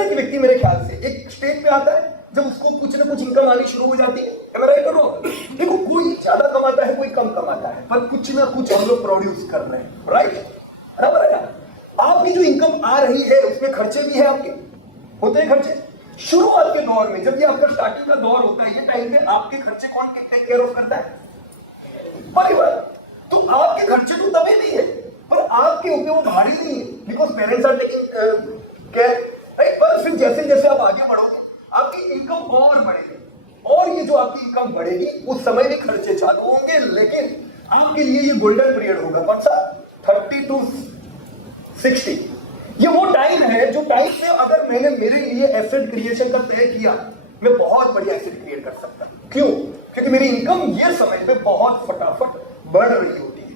हर एक व्यक्ति मेरे ख्याल से एक स्टेज पे आता है जब उसको कुछ ना कुछ इनकम आनी शुरू हो जाती है। Am I right or wrong? देखो, कोई ज्यादा कमाता है, कोई कम कमाता है, पर कुछ ना कुछ हम लोग प्रोड्यूस कर रहे हैं, राइट? बराबर है ना? आपकी जो इनकम आ रही है उसमें खर्चे भी है, आपके होते हैं खर्चे। शुरुआत के दौर में जब ये आपका स्टार्टिंग का दौर होता है, ये टाइम पे आपके खर्चे कौन टेक केयर ऑफ करता है? परिवार। तो आपके खर्चे तो तभी भी है, पर आपके ऊपर वो भारी नहीं है, because parents are taking care, right? पर फिर जैसे जैसे आप आगे बढ़ोगे आपकी इनकम और बढ़ेगी, और ये जो आपकी इनकम बढ़ेगी उस समय भी खर्चे चालू होंगे, लेकिन आपके लिए ये गोल्डन पीरियड होगा। कौन सा? 30 to 60। ये वो टाइम है जो टाइम में अगर मैंने मेरे लिए एसेट क्रिएशन का तय किया, मैं बहुत बड़ी एसेट क्रिएट कर सकता हूं। क्यों? क्योंकि मेरी इनकम ये समय पे बहुत फटाफट बढ़ रही होती है,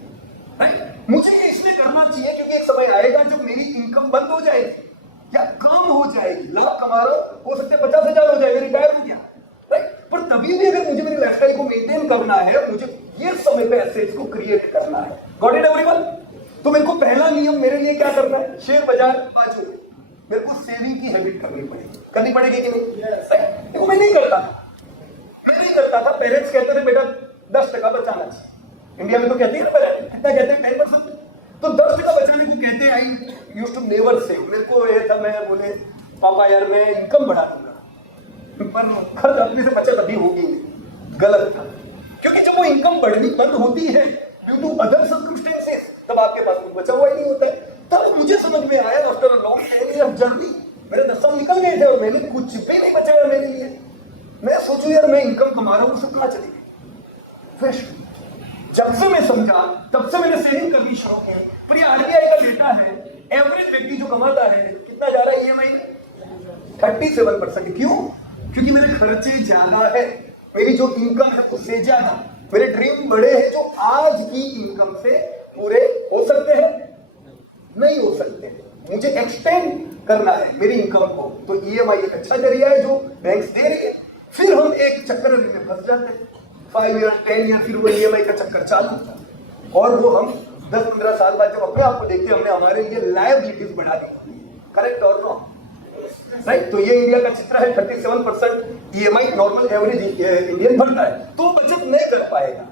राइट? मुझे ये इसलिए करना चाहिए क्योंकि एक समय आएगा जब मेरी इनकम बंद हो जाएगी या कम हो जाएगी। लाख कमा रहा हूं, हो सकते 50,000 हो जाएगा, रिटायर हो गया, राइट? पर तभी भी अगर मुझे मेरी लाइफस्टाइल को मेंटेन करना है, मुझे ये समय पे एसेट्स को क्रिएट करना है। Got it everyone? तो मेरे को पहला नियम मेरे लिए क्या करना है? शेयर बाजार बाजू मेरे को सेविंग की हैबिट करनी पड़ेगी कि नहीं? देखो, मैं नहीं करता था। पेरेंट्स कहते थे बेटा 10% बचाना चाहिए। इंडिया में तो कहते हैं ना, पेरेंट्स कितना कहते हैं? 10%। तो 10% बचाने को कहते हैं। I used to never save. मेरे को ये था, मैं बोले पापा यार मैं इनकम बढ़ा दूंगा, पर खर्च अपने से बचत अभी होगी नहीं। गलत था, क्योंकि जब वो इनकम बढ़नी बंद होती है ड्यू टू अदर सर्कमस्टेंसेस, तब आपके पास कुछ बचा हुआ ही नहीं होता है। तब मुझे समझ में आया after a long 10 year journey, मेरे 10 साल निकल गए थे और मैंने कुछ भी नहीं बचाया मेरे लिए। मैं सोचूं यार मैं इनकम कमा रहा हूं, उससे कहां चली गई? फ्रेश। जब से मैं समझा तब से मैंने सेविंग करनी शुरू की। पर ये आरबीआई का डेटा है, एवरेज व्यक्ति जो कमाता है कितना जा रहा है ईएमआई में? 37%। क्यों? क्योंकि मेरे खर्चे ज्यादा है, मेरी जो इनकम है उससे ज्यादा। मेरे ड्रीम बड़े हैं जो आज की इनकम से पूरे हो सकते हैं, नहीं हो सकते। मुझे एक्सटेंड करना है मेरी इनकम को, तो ईएमआई एक अच्छा जरिया है जो बैंक्स दे रही है। फिर हम एक चक्कर में फंस जाते हैं, 5 ईयर 10 ईयर, फिर वो ईएमआई का चक्कर चालू, और वो हम 10-15 साल बाद जब अपने आप को देखते हैं हमने हमारे लिए लायबिलिटीज बढ़ा दी। करेक्ट और रॉन्ग? राइट? तो ये इंडिया का चित्र है। 37% ईएमआई नॉर्मल एवरेज इंडियन भरता है, तो बचत नहीं कर पाएगा।